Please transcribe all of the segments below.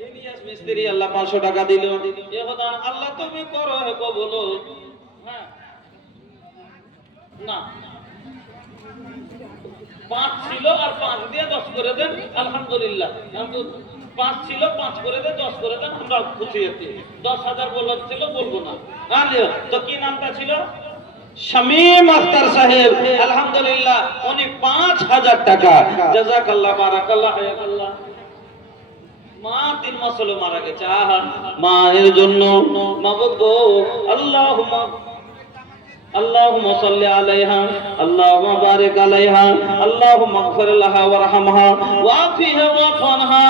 ইলিয়াস মিস্ত্রি আল্লাহ 500 টাকা দিল। এ খোদা আল্লাহ তুমি করো হে কবুল। হ্যাঁ না 5 ছিল আর 5 দিয়ে 10 করে দেন আলহামদুলিল্লাহ। কিন্তু 5 ছিল 5 করে দেন 10 করে দেন আমরা খুশি আছি। 10,000 বলার ছিল বলবো না। আলিয়া তো কি নামটা ছিল? শামীম আখতার সাহেব আলহামদুলিল্লাহ উনি 5,000 টাকা। জাযাকাল্লাহ বারাকাল্লাহ হায়াকাল্লাহ। মা 3 মাস হলো মারা গেছে। আহা মায়ের জন্য মাবুদ গো আল্লাহুম্মা اللهم صل عليها اللهم بارك عليها اللهم اغفر لها وارحمها وعافها واعف عنها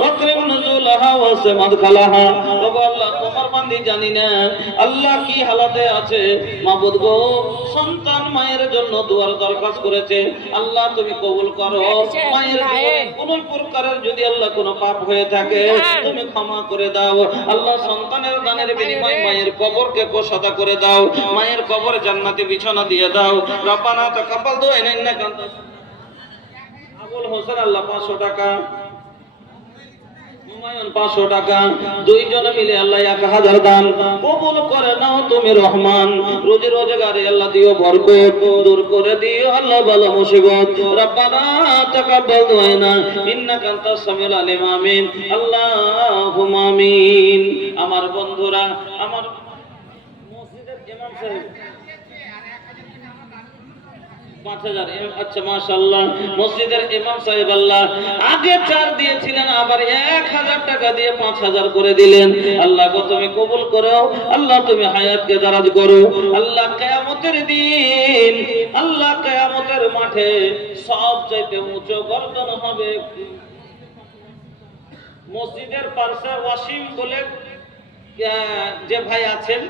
واكرم نزلها واسع مدخلها। ওগো আল্লাহ তোমার বান্দি জানি না আল্লাহ কি হালাতে আছে। মাবুদ গো সন্তান মায়ের জন্য দুয়ার দরখাস্ত করেছে, আল্লাহ তুমি কবুল করো। মায়ের জীবনে কোন প্রকারের যদি আল্লাহ কোনো পাপ হয়ে থাকে তুমি ক্ষমা করে দাও। আল্লাহ সন্তানের দানের বিনিময়ে মায়ের কবরকে কোষাদা করে দাও, মায়ের কবর জান্নাতে বিছানা দিয়ে দাও। রব্বানা তাকাব্বাল দুআ ইন্নাকা আনতাস আবুল হোসেন আল্লাহ 500 টাকা, হুমায়ুন 500 টাকা, দুইজনে মিলে আল্লাহ 1000 দান কবুল করে নাও তুমি রহমান। রোজি রোজগারে আল্লাহ দিও বরকত, দূর করে দিও আল্লাহ বালা মুসিবত। রব্বানা তাকাব্বাল দুআনা ইন্নাকা আনতাস সামিউল আলিম। আমিন আল্লাহুম্মা আমিন। আমার বন্ধুরা, আমার মসজিদের ইমাম সাহেব 5,000। আচ্ছা মাশাআল্লাহ মসজিদের ইমাম সাহেব আল্লাহ আগে 4 দিয়েছিলেন, আবার 1,000 টাকা দিয়ে 5,000 করে দিলেন। আল্লাহ গো তুমি কবুল করো, আল্লাহ তুমি হায়াতকে দারাজ করো। আল্লাহ কিয়ামতের দিন, আল্লাহ কিয়ামতের মাঠে সবচাইতে উঁচু গর্দন হবে মসজিদের পাশে ওয়াসিম বলে যে ভাই আছেন